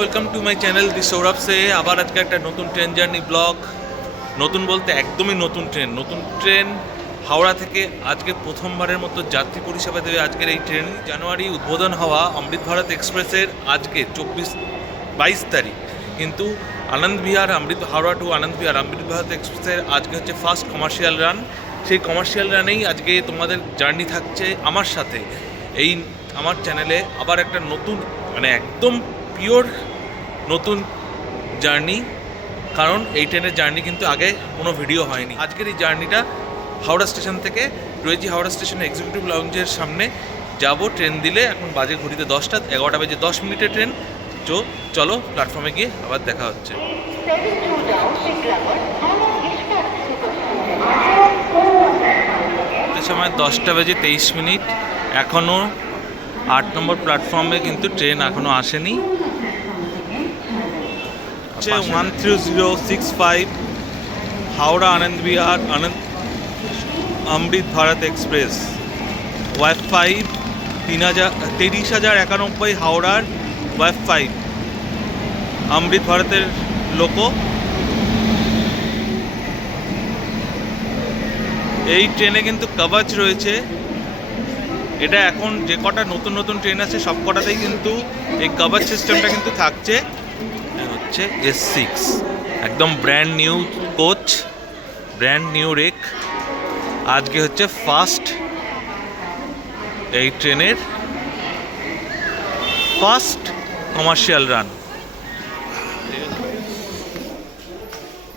Welcome to my channel the Sourav সে। আবার আজকে একটা নতুন ট্রেন জার্নি ব্লগ। নতুন বলতে একদমই নতুন ট্রেন হাওড়া থেকে আজকে প্রথমবারের মতো যাত্রী পরিষেবা দেবে আজকের এই ট্রেন। জানুয়ারি উদ্বোধন হওয়া অমৃত ভারত এক্সপ্রেসের আজকে 22 তারিখ, কিন্তু হাওড়া টু আনন্দ বিহার অমৃত ভারত এক্সপ্রেসের আজকে হচ্ছে ফার্স্ট কমার্শিয়াল রান। সেই কমার্শিয়াল রানেই আজকে তোমাদের জার্নি থাকছে আমার সাথে। এই আমার চ্যানেলে আবার একটা নতুন একদম পিওর নতুন জার্নি, কারণ এই ট্রেনের জার্নি কিন্তু আগে কোনো ভিডিও হয়নি। আজকের এই জার্নিটা হাওড়া স্টেশন থেকে রয়েছি হাওড়া স্টেশনে এক্সিকিউটিভ লাউঞ্জের সামনে যাব। ট্রেন দিলে এখন বাজে ঘড়িতে 10টা, 11টা বেজে 10 মিনিটের ট্রেন। চলো প্ল্যাটফর্মে গিয়ে আবার দেখা হচ্ছে। সময় 10টা বেজে 23 মিনিট, এখনও 8 নম্বর প্ল্যাটফর্মে কিন্তু ট্রেন এখনও আসেনি। 13065 হাওড়া আনন্দ বিহার অমৃত ভারত এক্সপ্রেস ওয়াই-5 23,091 হাওড়ার ওয়াই-5 অমৃত ভারতের লোকো। এই ট্রেনে কিন্তু কভাচ রয়েছে। এটা এখন যে কটা নতুন নতুন ট্রেন আছে সব কটাতেই কিন্তু এই কভাচ সিস্টেমটা কিন্তু থাকছে। হচ্ছে S6, একদম brand new coach, brand new rake. আজকে হচ্ছে ফার্স্ট এই ট্রেনের ফার্স্ট কমার্শিয়াল রান।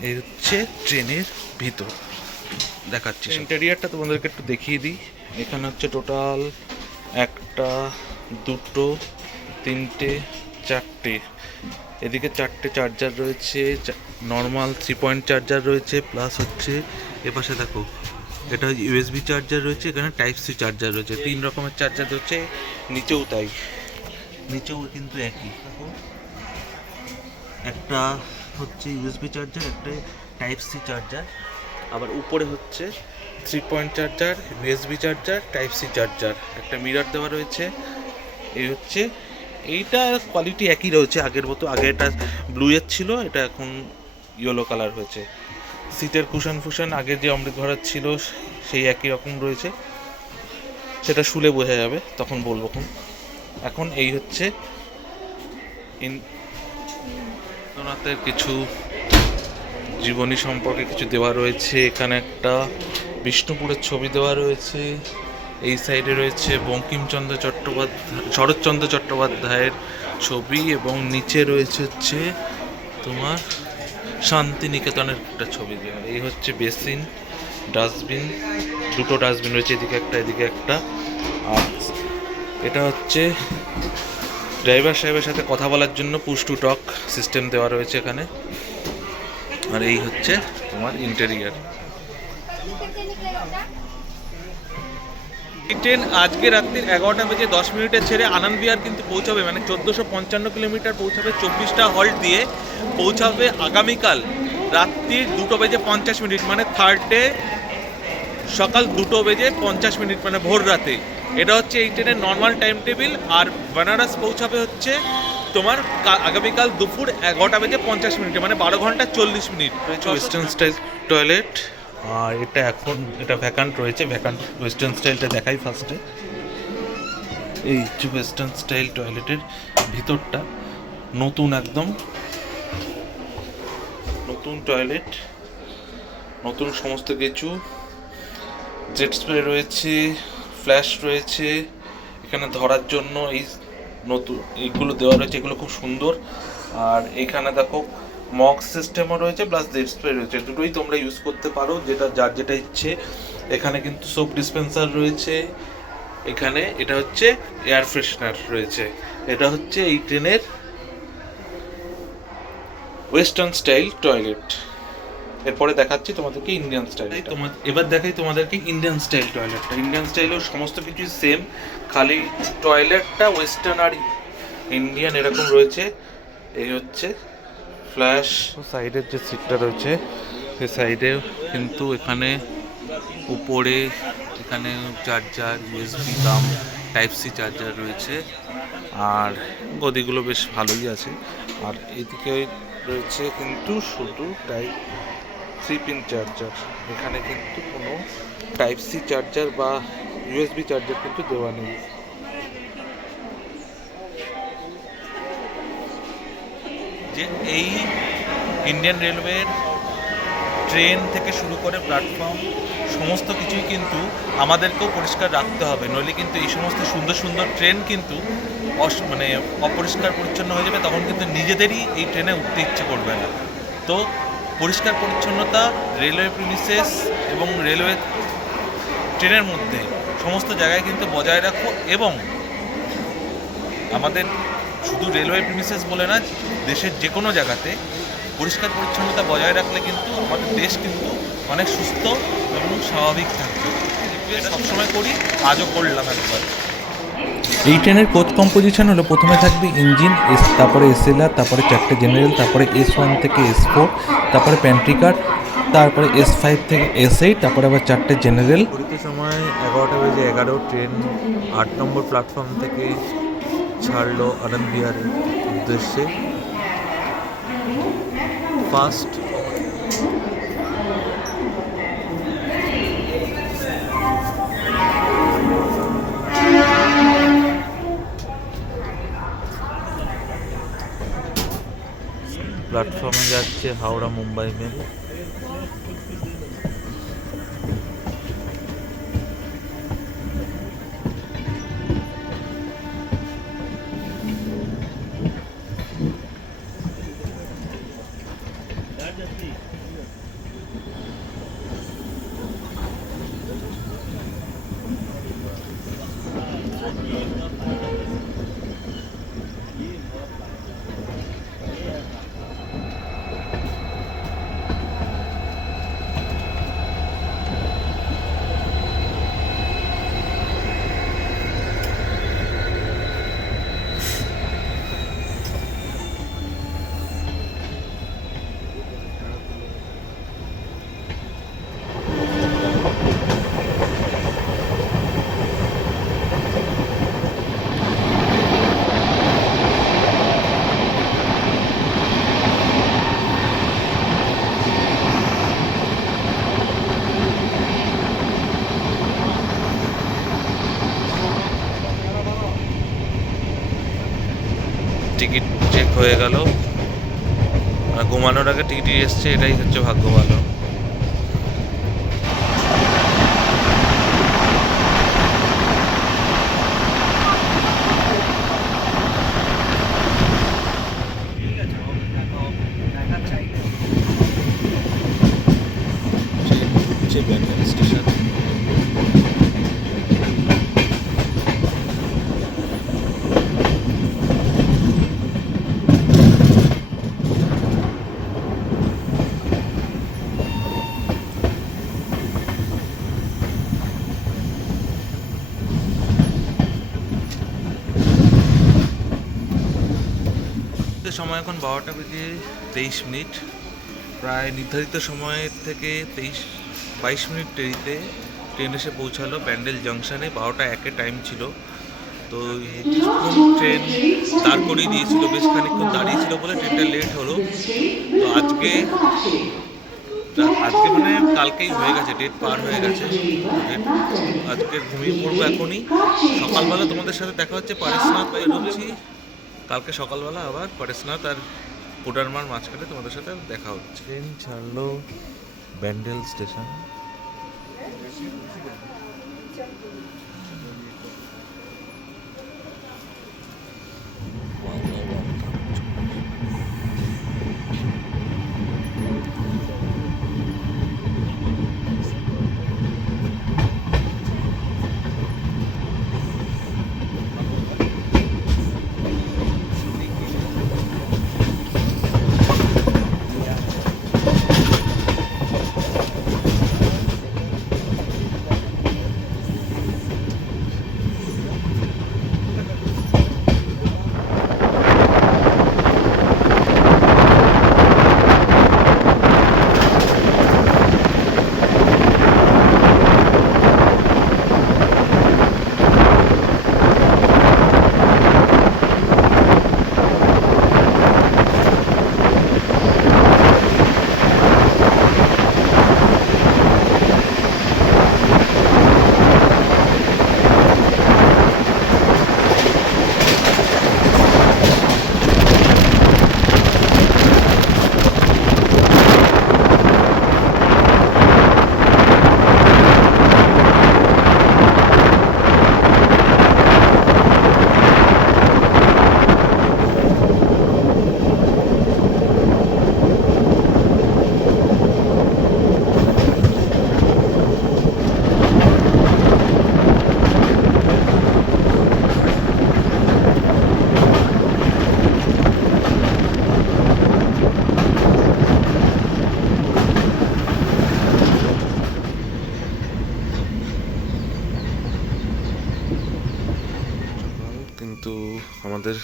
এই হচ্ছে ট্রেনের ভিতর, দেখাচ্ছি ইন্টেরিয়ারটা তোমাদেরকে একটু দেখিয়ে দিই। এখানে হচ্ছে টোটাল 1টা 2টো 3টে 4টে, এদিকে 4টে চার্জার রয়েছে, নর্মাল 3 পয়েন্ট চার্জার রয়েছে, প্লাস হচ্ছে এপাশে দেখো এটা USB চার্জার রয়েছে, এখানে Type-C চার্জার রয়েছে। 3 রকমের চার্জার রয়েছে, নিচেও তাই, নিচেও কিন্তু একই। দেখো একটা হচ্ছে USB চার্জার, একটা Type-C চার্জার, আবার উপরে হচ্ছে 3 point charger, USB charger, Type-C charger, একটা মিরর দেওয়া রয়েছে। এই হচ্ছে এইটা কোয়ালিটি একই রয়েছে আগের মতো। আগে এটা ব্লু এর ছিল, এটা এখন ইয়েলো কালার হয়েছে। সিটের কুশন আগে যে অমৃত ভারত ছিল সেই একই রকম রয়েছে, সেটা শুলে বোঝা যাবে, তখন বলবো। এখন এই হচ্ছে ইন্দ্রনাথের কিছু জীবনী সম্পর্কে কিছু দেওয়া রয়েছে। এখানে একটা বিষ্ণুপুরের ছবি দেওয়া রয়েছে, এই সাইডে রয়েছে বঙ্কিমচন্দ্র চট্টোপাধ্যায়, শরৎচন্দ্র চট্টোপাধ্যায়ের ছবি, এবং নিচে রয়েছে হচ্ছে তোমার শান্তিনিকেতনের একটা ছবি দেওয়া। এই হচ্ছে বেসিন, ডাস্টবিন, 2টো ডাস্টবিন রয়েছে, এদিকে একটা এদিকে একটা। আর এটা হচ্ছে ড্রাইভার সাহেবের সাথে কথা বলার জন্য পুশ টু টক সিস্টেম দেওয়া রয়েছে এখানে। আর এই হচ্ছে তোমার ইন্টেরিয়ার। এই ট্রেন আজকে রাত্রি 11টা বেজে 10 মিনিটে ছেড়ে আনন্দ বিহার কিন্তু পৌঁছাবে, 1455 কিলোমিটার পৌঁছাবে, 24টা হল্ট দিয়ে পৌঁছাবে আগামীকাল রাত্রির 2টো বেজে 50 মিনিট, থার্ডে সকাল 2টো বেজে 50 মিনিট, ভোর রাতে। এটা হচ্ছে এই ট্রেনের নর্মাল টাইম টেবিল। আর বেনারস পৌঁছাবে হচ্ছে তোমার আগামীকাল দুপুর 11টা বেজে 50 মিনিটে, 12 ঘন্টা 40 মিনিট। ওয়েস্টার্ন স্টাইল টয়লেট, আর এটা ভ্যাকান্ট রয়েছে। ওয়েস্টার্ন স্টাইলটা দেখাই ফার্স্টে। এই যে ওয়েস্টার্ন স্টাইল টয়লেটের ভিতরটা নতুন, একদম নতুন টয়লেট, নতুন সমস্ত কিছু। জেট স্প্রে রয়েছে, ফ্ল্যাশ রয়েছে, এখানে ধরার জন্য এই নতুন এইগুলো দেওয়া রয়েছে, এগুলো খুব সুন্দর। আর এইখানে দেখো মগ সিস্টেমও রয়েছে, প্লাস জেট স্প্রে রয়েছে, দুটোই তোমরা ইউজ করতে পারো, যার যেটা ইচ্ছে। এখানে কিন্তু সোপ ডিসপেন্সার রয়েছে, এখানে এটা হচ্ছে এয়ার ফ্রেশনার রয়েছে। এটা হচ্ছে এই ট্রেনের ওয়েস্টার্ন স্টাইল টয়লেট। এরপরে দেখাচ্ছি তোমাদেরকে ইন্ডিয়ান স্টাইল। এবার দেখাই তোমাদেরকে ইন্ডিয়ান স্টাইল টয়লেটটা। ইন্ডিয়ান স্টাইলেও সমস্ত কিছুই সেম, খালি টয়লেটটা ওয়েস্টার্ন আর ইন্ডিয়ান এরকম রয়েছে। এই হচ্ছে ফ্ল্যাশ, সাইডের যে সিটটা রয়েছে সে সাইডে কিন্তু এখানে উপরে এখানে চার্জার, USB Type-C চার্জার রয়েছে। আর গদিগুলো বেশ ভালোই আছে, আর এদিকে রয়েছে কিন্তু শুধু টাইপ 3 পিন চার্জার। এখানে কিন্তু কোনো টাইপ সি চার্জার বা ইউএসবি চার্জার কিন্তু দেওয়া নেই। যে এই ইন্ডিয়ান রেলওয়ের ট্রেন থেকে শুরু করে প্ল্যাটফর্ম সমস্ত কিছুই কিন্তু আমাদেরকেও পরিষ্কার রাখতে হবে, নইলে কিন্তু এই সমস্ত সুন্দর সুন্দর ট্রেন কিন্তু মানে অপরিষ্কার পরিচ্ছন্ন হয়ে যাবে, তখন কিন্তু নিজেদেরই এই ট্রেনে উঠতে ইচ্ছে করবে না। তো পরিষ্কার পরিচ্ছন্নতা রেলওয়ে প্রিমিসেস এবং রেলওয়ে ট্রেনের মধ্যে সমস্ত জায়গায় কিন্তু বজায় রাখো, এবং আমাদের শুধু রেলওয়ে প্রিমিসেস বলে না, দেশের যে কোনো জায়গাতে পরিষ্কার পরিচ্ছন্নতা বজায় রাখলে কিন্তু আমাদের দেশ কিন্তু অনেক সুস্থ এবং স্বাভাবিক থাকবে। এটা সবসময় করি, আজও করলাম একবার। এই ট্রেনের কোচ কম্পোজিশন হলো, প্রথমে থাকবে ইঞ্জিন, তারপরে এসএলআর, তারপরে 4টে জেনারেল, তারপরে S1 থেকে S4, তারপরে প্যান্ট্রিকার, তারপরে S5 থেকে S8, তারপরে আবার 4টে জেনারেল। ঘড়িতে সময় 11:11 ট্রেন 8 নম্বর প্ল্যাটফর্ম থেকে ছাড়লো আনন্দ বিহারের উদ্দেশ্যে। ফার্স্ট প্ল্যাটফর্মে যাচ্ছে Howrah Mumbai mail. Ticket check হয়ে গেল, ঘুমানোর আগে টিকিট এসছে, এটাই হচ্ছে ভাগ্য ভালো। স্টেশন সময় এখন 12:23। প্রায় নির্ধারিত সময়ের থেকে 22 মিনিট দেরিতে ট্রেন এসে পৌঁছালো ব্যান্ডেল জাংশনে। 12:01 টাইম ছিল, তো ট্রেন দাঁড় করিয়ে দিয়েছিল, বেশ খানিকক্ষণ দাঁড়িয়েছিল বলে ট্রেনটা লেট হলো। তো আজকে মানে কালকেই হয়ে গেছে, ডেট পার হয়ে গেছে। আজকে ঘুমিয়ে পড়বো এখনই, সকালবেলা তোমাদের সাথে দেখা হচ্ছে। পারেশনাথ বেরোচ্ছি কালকে সকালবেলা, আবার পারেশনাথ আর কোডারমার মাঝখানে তোমাদের সাথে দেখা হচ্ছে। ট্রেন ছাড়লো ব্যান্ডেল স্টেশন। আমাদের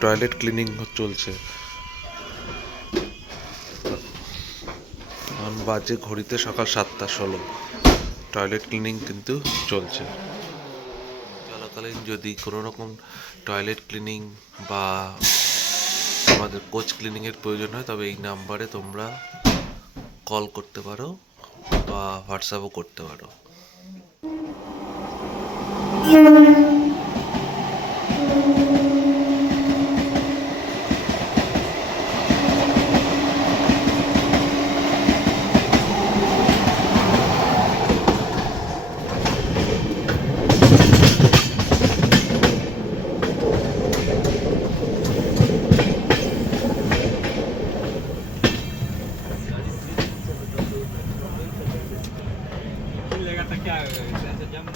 টয়লেট ক্লিনিং চলছে। এখন বাজে ঘড়িতে সকাল 7:16, টয়লেট ক্লিনিং কিন্তু চলছে। চলাকালীন যদি কোনো রকম টয়লেট ক্লিনিং বা আমাদের কোচ ক্লিনিংয়ের প্রয়োজন হয় তবে এই নাম্বারে তোমরা কল করতে পারো বা হোয়াটসঅ্যাপও করতে পারো।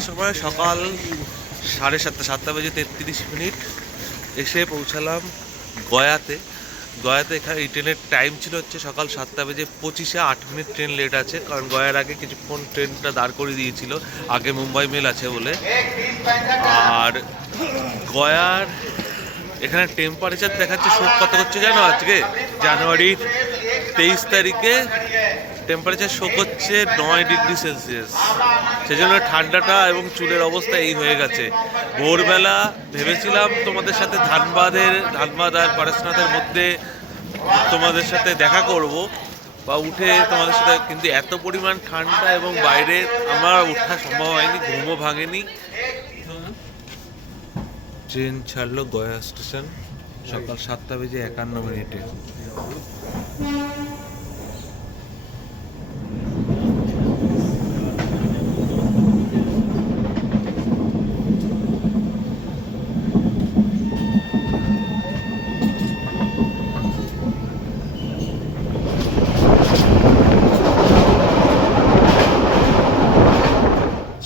সময় সকাল 7:30 বেজে 33 এসে পৌঁছালাম গয়াতে। এখানে এই ট্রেনের টাইম ছিল হচ্ছে সকাল 7:25, 8 মিনিট ট্রেন লেট আছে, কারণ গয়ার আগে কিছুক্ষণ ট্রেনটা দাঁড় করে দিয়েছিল, আগে মুম্বাই মেল আছে বলে। আর গয়ার এখানে টেম্পারেচার দেখাচ্ছে কত হচ্ছে জানো, আজকে জানুয়ারির 23 তারিখে টেম্পারেচার শো করছে 9°C। সেজন্য ঠান্ডাটা এবং চুলের অবস্থা এই হয়ে গেছে। ভোরবেলা ভেবেছিলাম তোমাদের সাথে ধানবাদ আর পারসনাথের মধ্যে তোমাদের সাথে দেখা করব বা উঠে তোমাদের সাথে, কিন্তু এত পরিমাণ ঠান্ডা এবং বাইরে আমার ওঠা সম্ভব হয়নি, ঘুমও ভাঙেনি। ট্রেন ছাড়লো গয়া স্টেশন সকাল 7:51।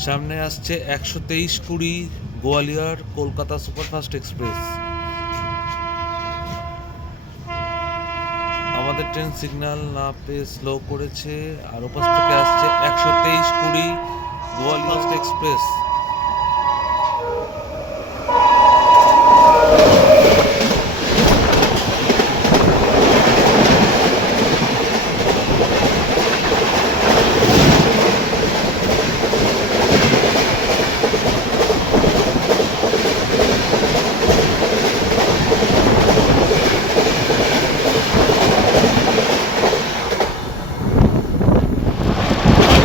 সামনে আসছে 123-20 গোয়ালিয়র কলকাতা সুপারফাস্ট এক্সপ্রেস। আমাদের ট্রেন সিগন্যাল না পেয়ে স্লো করেছে, আর ওপাশ থেকে আসছে 123-20 গোয়ালিয়র এক্সপ্রেস।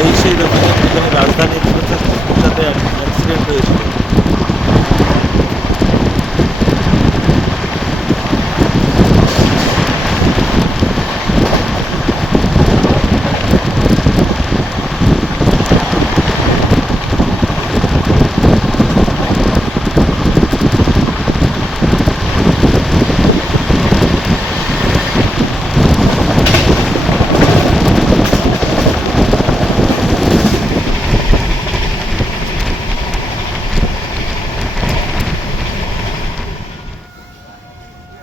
এই সেই রকমের যেখানে রাজধানী এক্সপ্রেসের সাথে অ্যাক্সিডেন্ট হয়েছিল।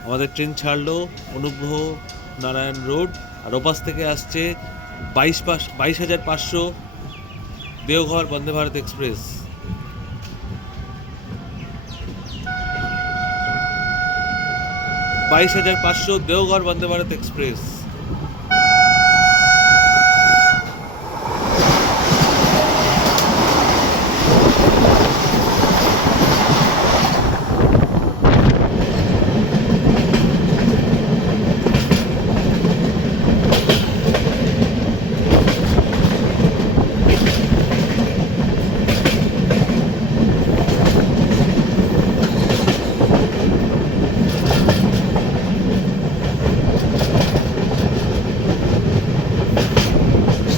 আমাদের ট্রেন ছাড়লো অনুগ্রহ নারায়ণ রোড, আর ওপাশ থেকে আসছে 22,500 দেওঘর বন্দে ভারত এক্সপ্রেস। 22,500 দেওঘর বন্দে ভারত এক্সপ্রেস।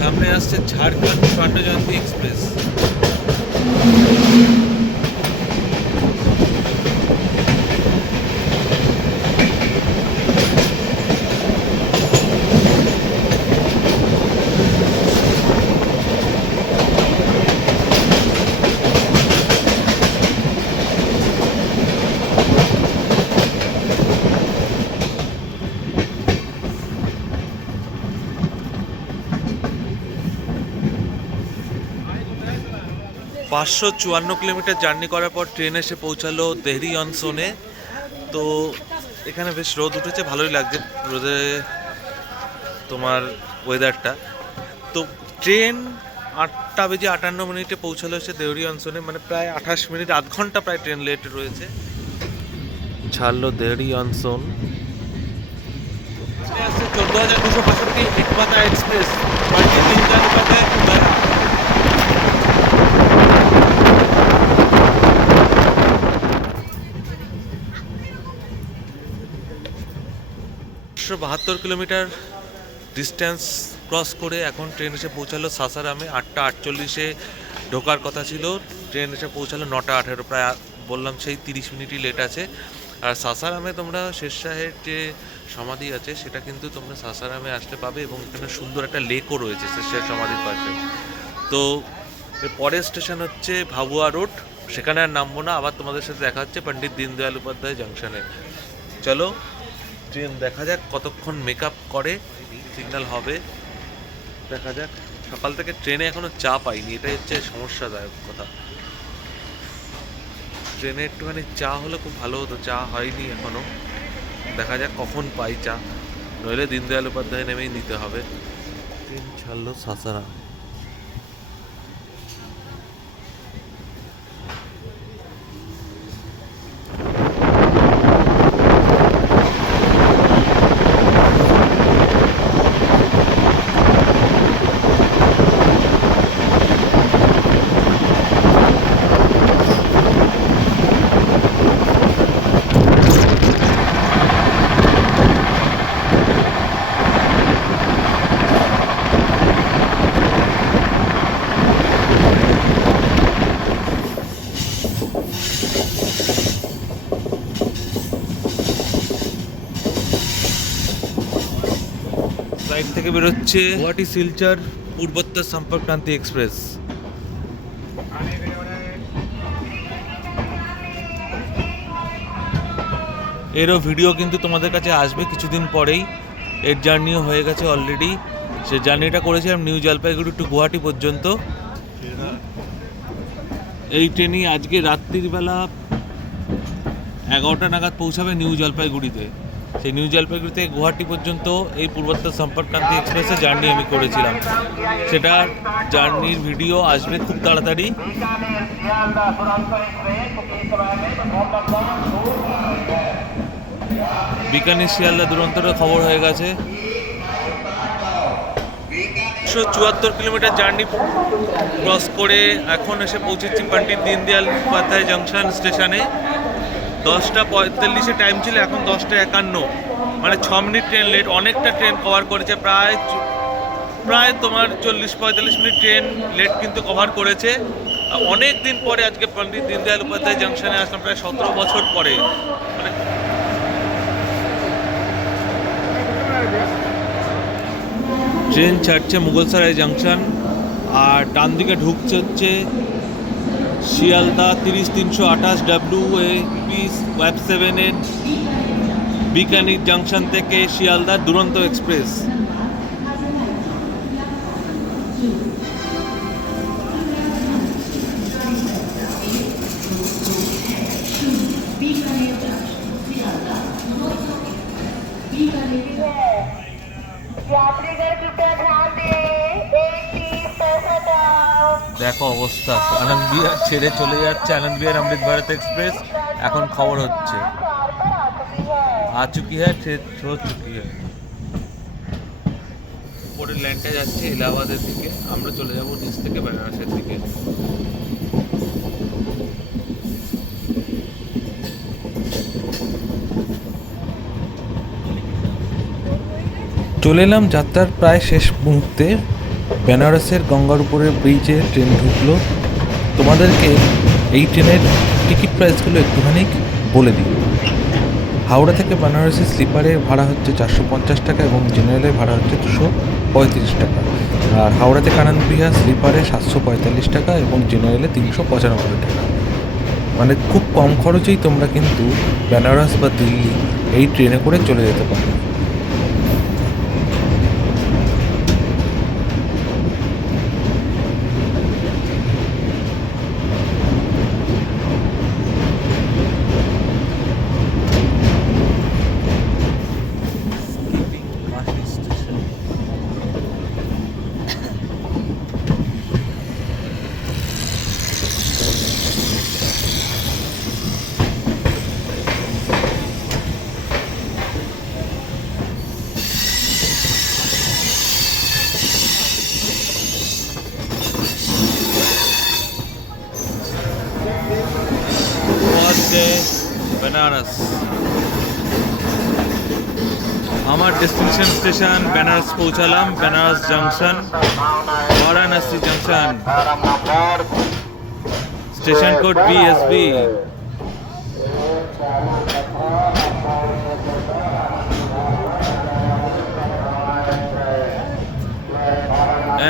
সামনে আসছে ঝাড়খণ্ড স্বর্ণজয়ন্তী এক্সপ্রেস। পাঁচশো 54 কিলোমিটার জার্নি করার পর ট্রেন এসে পৌঁছালো দেহরি অন সোনে। তো এখানে বেশ রোদ উঠেছে, ভালোই লাগছে রোদে তোমার ওয়েদারটা। তো ট্রেন 8:58 পৌঁছালো এসে দেউরি অঞ্চলে, মানে প্রায় 28 মিনিট, আধ ঘন্টা প্রায় ট্রেন লেট রয়েছে। ছাড়লো দেউরি অঞ্চল। 14,265 একমাতা এক্সপ্রেস पंडित दीनदयाल उपाध्याय गया। বাহাত্তর কিলোমিটার ডিস্টেন্স ক্রস করে এখন ট্রেন এসে পৌঁছালো সাসারামে। 8:48 ঢোকার কথা ছিল, ট্রেন এসে পৌঁছালো 9:18, প্রায় বললাম সেই 30 মিনিটই লেট আছে। আর সাসারামে তোমরা শেরশাহের যে সমাধি আছে সেটা কিন্তু তোমরা সাসারামে আসলে পাবে, এবং এখানে সুন্দর একটা লেকও রয়েছে শেরশাহের সমাধির পাশে। তো এর পরের স্টেশন হচ্ছে ভাবুয়া রোড, সেখানে আর নামবো না, আবার তোমাদের সাথে দেখা হচ্ছে পণ্ডিত দীনদয়াল উপাধ্যায় জাংশনে। চলো ট্রেন দেখা যাক কতক্ষণ মেকআপ করে, সিগন্যাল হবে দেখা যাক। সকাল থেকে ট্রেনে এখনো চা পাইনি, এটাই হচ্ছে সমস্যাদায়ক কথা। ট্রেনে একটুখানি চা হলে খুব ভালো হতো, চা হয়নি এখনো, দেখা যাক কখন পাই চা, নইলে দীনদয়াল উপাধ্যায় নেমেই নিতে হবে। ট্রেন ছাড়লো সাসারাম। সাইড থেকে বেরোচ্ছে গুয়াহাটি শিলচর পূর্বোত্তর সম্পর্ক ক্রান্তি এক্সপ্রেস। এরও ভিডিও কিন্তু তোমাদের কাছে আসবে কিছুদিন পরেই, এর জার্নিও হয়ে গেছে অলরেডি। সে জার্নিটা করেছিলাম নিউ জলপাইগুড়ি টু গুয়াহাটি পর্যন্ত। এই ট্রেনই আজকে রাত্রিবেলা 11টা নাগাদ পৌঁছাবে নিউ জলপাইগুড়িতে। সেই নিউ জলপাইগুড়ি থেকে গুয়াহাটি পর্যন্ত এই পূর্বোত্তর সম্পর্কক্রান্তি এক্সপ্রেসে জার্নি আমি করেছিলাম, সেটার জার্নির ভিডিও আসবে খুব তাড়াতাড়ি। বিকানির শিয়ালদা দুরন্তরের খবর হয়ে গেছে। 174 কিলোমিটার জার্নি ক্রস করে এখন এসে পৌঁছেছি পণ্ডিত দীনদয়াল উপাধ্যায় জংশন স্টেশনে। 10:45 টাইম ছিল, এখন 10:51, মানে 6 মিনিট ট্রেন লেট। অনেকটা ট্রেন কভার করেছে, প্রায় তোমার 40-45 মিনিট ট্রেন লেট কিন্তু কভার করেছে। অনেক দিন পরে আজকে পণ্ডিত দীনদয়াল উপাধ্যায় জংশনে আসলাম, প্রায় 17 বছর পরে। মানে ট্রেন ছাড়ছে মুঘলসরাই জাংশন, আর ডান দিকে ঢুকছে হচ্ছে শিয়ালদা 30-328 WAP ওয়েব 7-এর বিকানির জাংশন থেকে শিয়ালদা দুরন্ত এক্সপ্রেস। দেখো অবস্থা, আনন্দ বিহার ছেড়ে চলে যাচ্ছে আনন্দ বিহার অমৃত ভারত এক্সপ্রেস। এখন খবর হচ্ছে আ চুকি হ্যাঁ, ছো চুকি হ্যাঁ। উপরের লাইনটা যাচ্ছে এলাহাবাদের দিকে, আমরা চলে যাব নিচ থেকে বেনারসের দিকে। চলে এলাম যাত্রার প্রায় শেষ মুহূর্তে। বেনারসের গঙ্গার উপরের ব্রিজে ট্রেন ঢুকলো। তোমাদেরকে এই ট্রেনের টিকিট প্রাইসগুলো একটুখানি বলে দিই। হাওড়া থেকে বেনারসি স্লিপারের ভাড়া হচ্ছে 450 টাকা এবং জেনারেলের ভাড়া হচ্ছে 235 টাকা। আর হাওড়া থেকে আনন্দ বিহার স্লিপারে 745 টাকা এবং জেনারেলে 395 টাকা। মানে খুব কম খরচেই তোমরা কিন্তু বেনারস বা দিল্লি এই ট্রেনে করে চলে যেতে পারো। বেনারস। আমার ডেস্টিনেশন স্টেশন বেনারস পৌঁছালাম, Benares junction, Varanasi junction, station code BSB।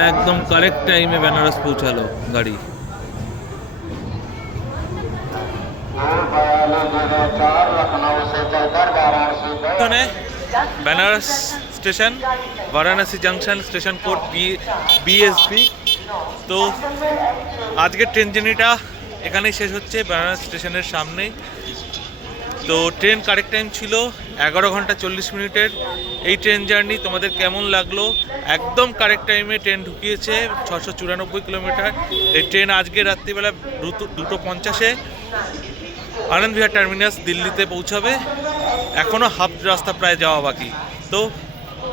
একদম কারেক্ট টাইমে বেনারস পৌঁছালো গাড়ি। এখানে Benares station, Varanasi junction, station code BSB। তো আজকের ট্রেন জার্নিটা এখানেই শেষ হচ্ছে, বেনারস স্টেশনের সামনেই। তো ট্রেন কারেক্ট টাইম ছিল 11 ঘন্টা 40 মিনিটের। এই ট্রেন জার্নি তোমাদের কেমন লাগলো? একদম কারেক্ট টাইমে ট্রেন ঢুকিয়েছে, 694 কিলোমিটার। এই ট্রেন আজকে রাত্রিবেলা 2:50-এ আনন্দ বিহার টার্মিনাস দিল্লিতে পৌঁছাবে। এখনও হাফ রাস্তা প্রায় যাওয়া বাকি। তো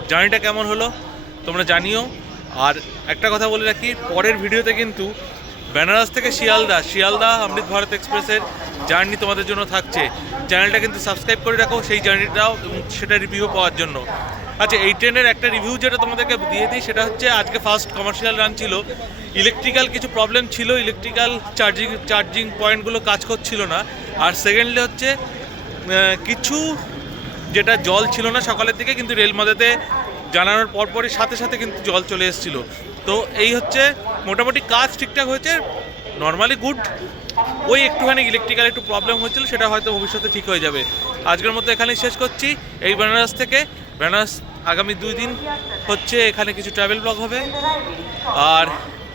জার্নিটা কেমন হলো তোমরা জানিও। আর একটা কথা বলে রাখি, পরের ভিডিওতে কিন্তু বেনারস থেকে শিয়ালদা অমৃত ভারত এক্সপ্রেসের জার্নি তোমাদের জন্য থাকছে। চ্যানেলটা কিন্তু সাবস্ক্রাইব করে রাখো সেই জার্নিটাও এবং সেটা রিভিউ পাওয়ার জন্য। আচ্ছা, এই ট্রেনের একটা রিভিউ যেটা তোমাদেরকে দিয়ে দিই, সেটা হচ্ছে আজকে ফার্স্ট কমার্শিয়াল রান ছিল। ইলেকট্রিক্যাল কিছু প্রবলেম ছিল, ইলেকট্রিক্যাল চার্জিং পয়েন্টগুলো কাজ করছিল না। আর সেকেন্ডলি হচ্ছে কিছু যেটা জল ছিল না সকালের দিকে, কিন্তু রেল মাদেতে জানানোর পরপরই সাথে সাথে কিন্তু জল চলে এসেছিলো। তো এই হচ্ছে মোটামুটি কাজ ঠিকঠাক হয়েছে, নর্মালি গুড। ওই একটুখানি ইলেকট্রিক্যাল একটু প্রবলেম হয়েছিল, সেটা হয়তো ভবিষ্যতে ঠিক হয়ে যাবে। আজকের মতো এখানেই শেষ করছি। এই বেনারস থেকে বেনারস আগামী 2 দিন হচ্ছে এখানে কিছু ট্রাভেল ব্লগ হবে আর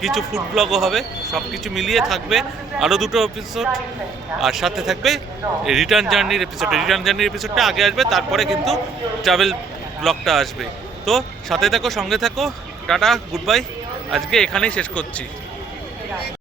কিছু ফুড ব্লগও হবে। সব কিছু মিলিয়ে থাকবে আরও 2টো এপিসোড, আর সাথে থাকবে রিটার্ন জার্নির এপিসোডটা আগে আসবে, তারপরে কিন্তু ট্রাভেল ব্লগটা আসবে। তো সাথে থাকো, সঙ্গে থাকো। Tata, good bye. আজকে এখানেই শেষ করছি।